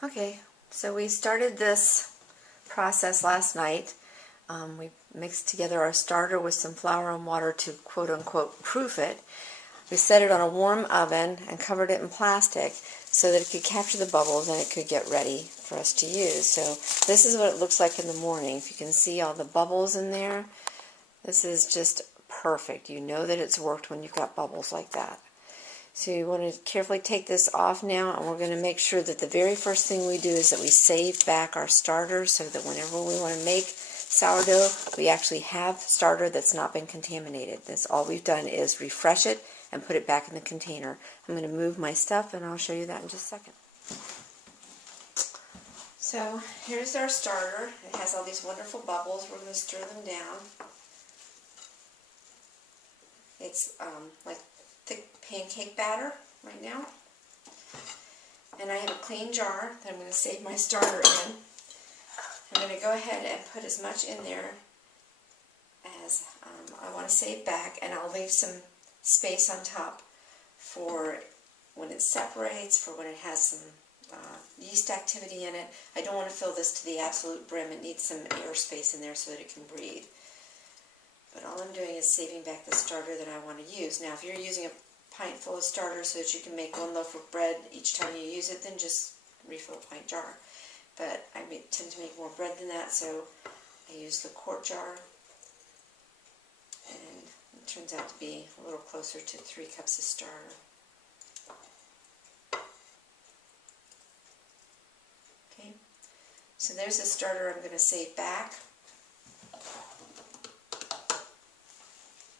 Okay, so we started this process last night. We mixed together our starter with some flour and water to quote-unquote proof it. We set it on a warm oven and covered it in plastic so that it could capture the bubbles and it could get ready for us to use. So this is what it looks like in the morning. If you can see all the bubbles in there, this is just perfect. You know that it's worked when you've got bubbles like that. So you want to carefully take this off now, and we're going to make sure that the very first thing we do is that we save back our starter so that whenever we want to make sourdough, we actually have starter that's not been contaminated. That's all we've done is refresh it and put it back in the container. I'm going to move my stuff and I'll show you that in just a second. So here's our starter. It has all these wonderful bubbles. We're going to stir them down. It's like thick pancake batter right now. And I have a clean jar that I'm going to save my starter in. I'm going to go ahead and put as much in there as I want to save back, and I'll leave some space on top for when it separates, for when it has some yeast activity in it. I don't want to fill this to the absolute brim. It needs some air space in there so that it can breathe. But all I'm doing is saving back the starter that I want to use. Now, if you're using a pint full of starter so that you can make one loaf of bread each time you use it, then just refill a pint jar. But I tend to make more bread than that, so I use the quart jar. And it turns out to be a little closer to 3 cups of starter. Okay, so there's the starter I'm going to save back.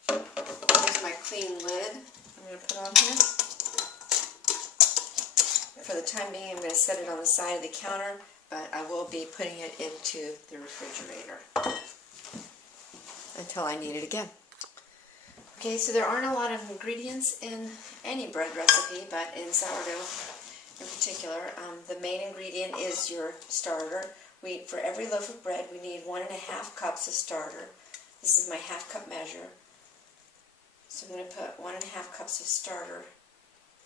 Here's my clean lid I'm going to put on here. For the time being, I'm going to set it on the side of the counter, but I will be putting it into the refrigerator until I need it again. Okay, so there aren't a lot of ingredients in any bread recipe, but in sourdough in particular, the main ingredient is your starter. For every loaf of bread, we need 1.5 cups of starter. This is my half-cup measure. So I'm going to put 1.5 cups of starter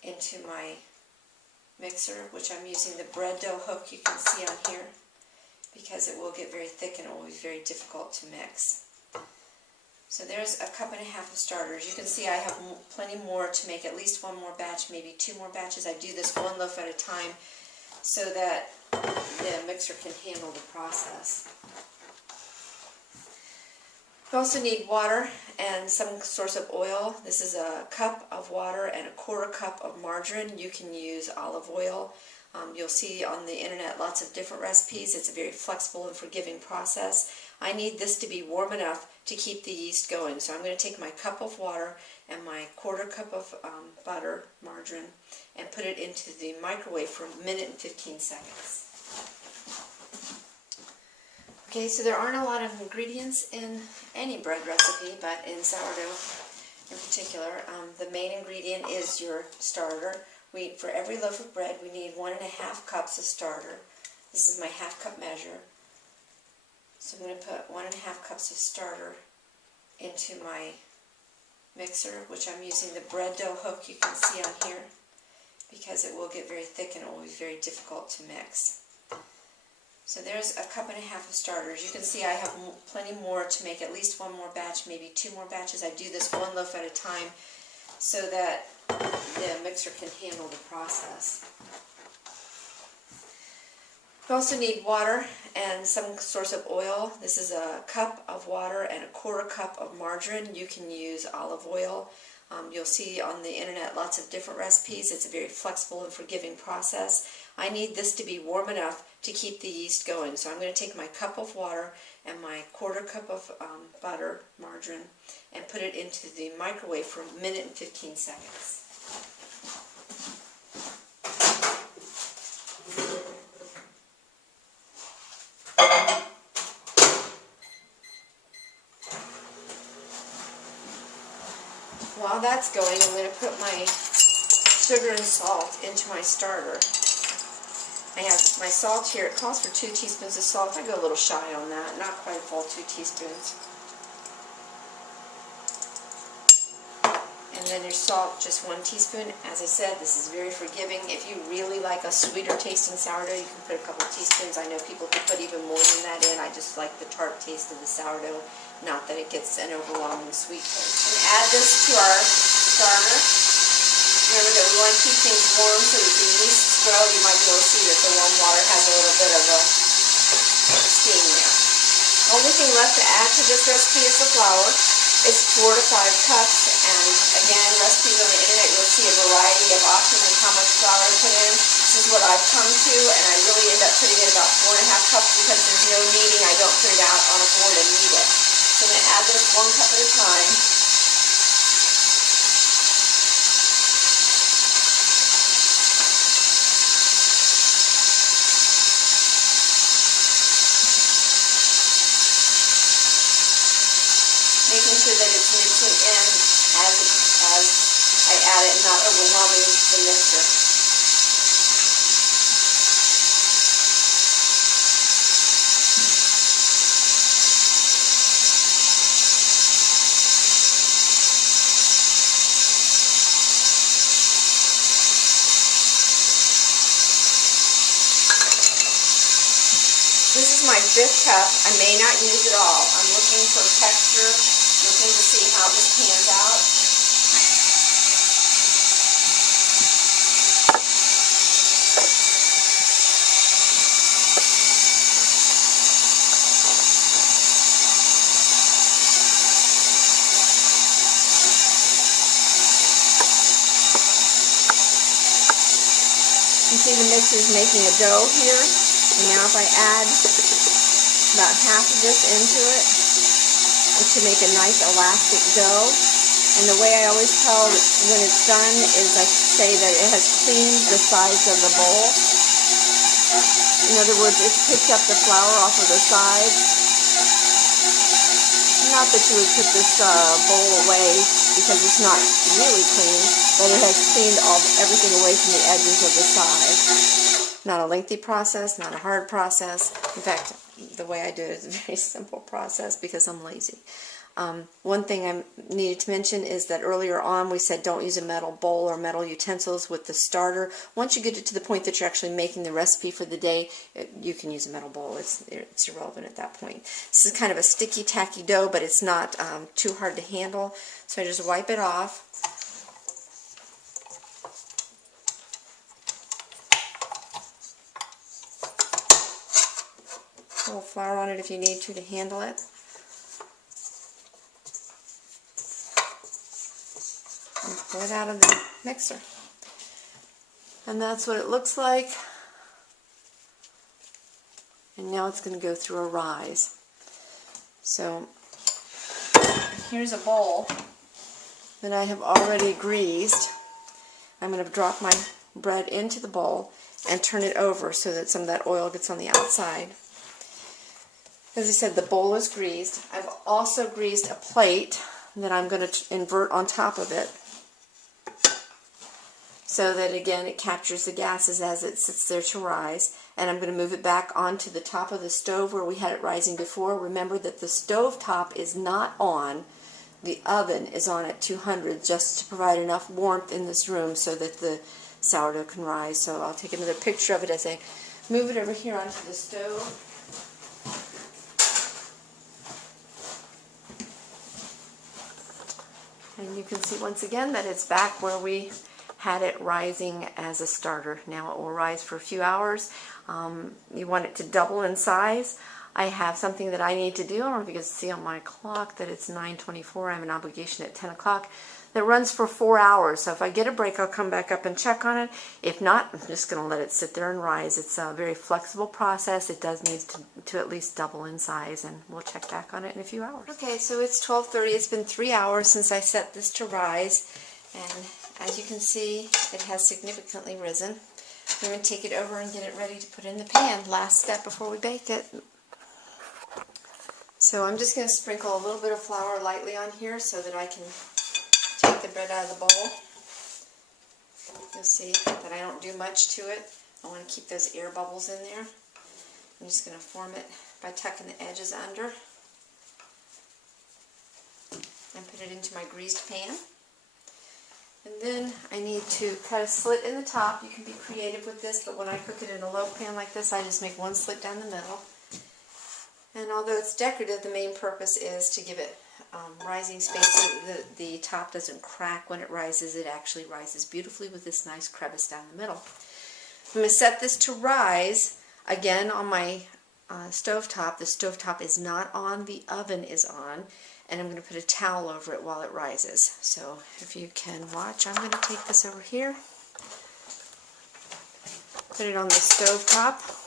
into my mixer, which I'm using the bread dough hook you can see on here, because it will get very thick and it will be very difficult to mix. So there's 1.5 cups of starters. You can see I have plenty more to make at least one more batch, maybe 2 more batches. I do this one loaf at a time so that the mixer can handle the process. You also need water and some source of oil. This is 1 cup of water and 1/4 cup of margarine. You can use olive oil. You'll see on the internet lots of different recipes. It's a very flexible and forgiving process. I need this to be warm enough to keep the yeast going. So I'm going to take my cup of water and my 1/4 cup of butter, margarine, and put it into the microwave for 1 minute and 15 seconds. Okay, so there aren't a lot of ingredients in any bread recipe, but in sourdough in particular, the main ingredient is your starter. For every loaf of bread, we need 1.5 cups of starter. This is my half-cup measure. So I'm going to put 1.5 cups of starter into my mixer, which I'm using the bread dough hook you can see on here, because it will get very thick and it will be very difficult to mix. So there's 1.5 cups of starters. You can see I have plenty more to make at least one more batch, maybe 2 more batches. I do this one loaf at a time so that the mixer can handle the process. You also need water and some source of oil. This is 1 cup of water and 1/4 cup of margarine. You can use olive oil. You'll see on the internet lots of different recipes. It's a very flexible and forgiving process. I need this to be warm enough to keep the yeast going. So I'm going to take my cup of water and my 1/4 cup of butter, margarine, and put it into the microwave for 1 minute and 15 seconds. While that's going, I'm going to put my sugar and salt into my starter. I have my salt here. It calls for 2 teaspoons of salt. I go a little shy on that, not quite a full 2 teaspoons. And then your salt, just 1 teaspoon. As I said, this is very forgiving. If you really like a sweeter tasting sourdough, you can put a couple of teaspoons. I know people could put even more than that in. I just like the tart taste of the sourdough, not that it gets an overwhelming sweet taste. And add this to our starter. Remember that we want to keep things warm so that the yeasts grow. You might be able to see that the warm water has a little bit of a steam there. Only thing left to add to this recipe is the flour. It's 4 to 5 cups, and again, recipes on the internet, you'll see a variety of options of how much flour to put in. This is what I've come to, and I really end up putting in about 4.5 cups because there's no kneading. I don't put it out on a board and knead it. So I'm going to add this 1 cup at a time. Making sure that it's mixing in as I add it, not overwhelming the mixture. This is my 5th cup. I may not use it all. I'm looking for texture, looking to see how this pans out. You see the mixer is making a dough here. And now if I add about half of this into it, it should make a nice elastic dough. And the way I always tell when it's done is I say that it has cleaned the sides of the bowl. In other words, it's picked up the flour off of the sides. Not that you would put this bowl away because it's not really clean, but it has cleaned everything away from the edges of the sides. Not a lengthy process, not a hard process. In fact, the way I do it is a very simple process because I'm lazy. One thing I needed to mention is that earlier on we said don't use a metal bowl or metal utensils with the starter. Once you get it to the point that you're actually making the recipe for the day, you can use a metal bowl. It's irrelevant at that point. This is kind of a sticky, tacky dough, but it's not too hard to handle. So I just wipe it off. A little flour on it if you need to handle it. And pull it out of the mixer. And that's what it looks like. And now it's going to go through a rise. So here's a bowl that I have already greased. I'm going to drop my bread into the bowl and turn it over so that some of that oil gets on the outside. As I said, the bowl is greased. I've also greased a plate that I'm going to invert on top of it so that, again, it captures the gases as it sits there to rise. And I'm going to move it back onto the top of the stove where we had it rising before. Remember that the stove top is not on. The oven is on at 200 just to provide enough warmth in this room so that the sourdough can rise. So I'll take another picture of it as I move it over here onto the stove. And you can see once again that it's back where we had it rising as a starter. Now it will rise for a few hours. You want it to double in size. I have something that I need to do. I don't know if you can see on my clock that it's 9:24. I have an obligation at 10 o'clock that runs for 4 hours. So if I get a break, I'll come back up and check on it. If not, I'm just going to let it sit there and rise. It's a very flexible process. It does need to at least double in size, and we'll check back on it in a few hours. Okay, so it's 12:30. It's been 3 hours since I set this to rise, and as you can see, it has significantly risen. I'm going to take it over and get it ready to put in the pan. Last step before we bake it. So I'm just going to sprinkle a little bit of flour lightly on here so that I can take the bread out of the bowl. You'll see that I don't do much to it. I want to keep those air bubbles in there. I'm just going to form it by tucking the edges under and put it into my greased pan. And then I need to cut a slit in the top. You can be creative with this, but when I cook it in a low pan like this, I just make one slit down the middle. And although it's decorative, the main purpose is to give it rising space so that the top doesn't crack when it rises. It actually rises beautifully with this nice crevice down the middle. I'm going to set this to rise again on my stovetop. The stovetop is not on, the oven is on, and I'm going to put a towel over it while it rises. So if you can watch, I'm going to take this over here, put it on the stovetop.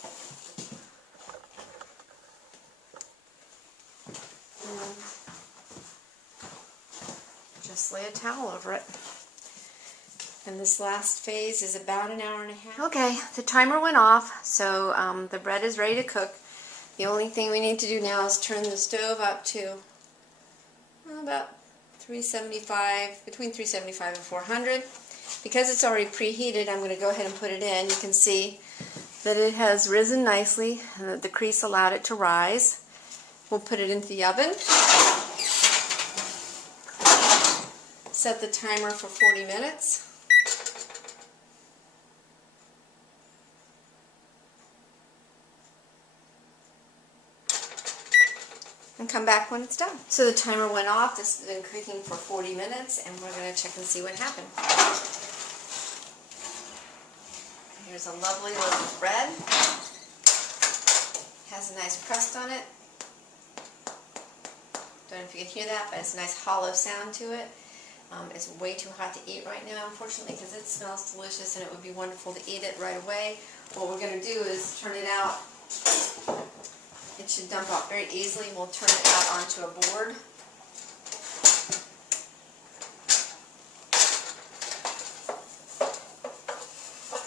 Just lay a towel over it. And this last phase is about an hour and a half. Okay, the timer went off, so the bread is ready to cook. The only thing we need to do now is turn the stove up to about 375, between 375 and 400. Because it's already preheated, I'm going to go ahead and put it in. You can see that it has risen nicely and that the crease allowed it to rise. We'll put it into the oven. Set the timer for 40 minutes. And come back when it's done. So the timer went off. This has been cooking for 40 minutes, and we're going to check and see what happened. Here's a lovely loaf of bread. Has a nice crust on it. Don't know if you can hear that, but it's a nice hollow sound to it. It's way too hot to eat right now, unfortunately, because it smells delicious and it would be wonderful to eat it right away. What we're going to do is turn it out. It should dump out very easily. We'll turn it out onto a board.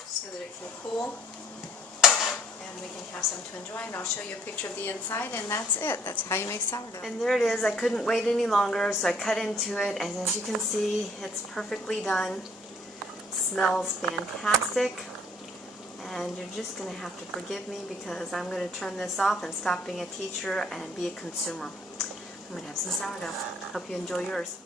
So that it can cool. And we can have some to enjoy. And I'll show you a picture of the inside, and that's it. That's how you make sourdough. And there it is. I couldn't wait any longer, so I cut into it. And as you can see, it's perfectly done. It smells fantastic. And you're just going to have to forgive me because I'm going to turn this off and stop being a teacher and be a consumer. I'm going to have some sourdough. Hope you enjoy yours.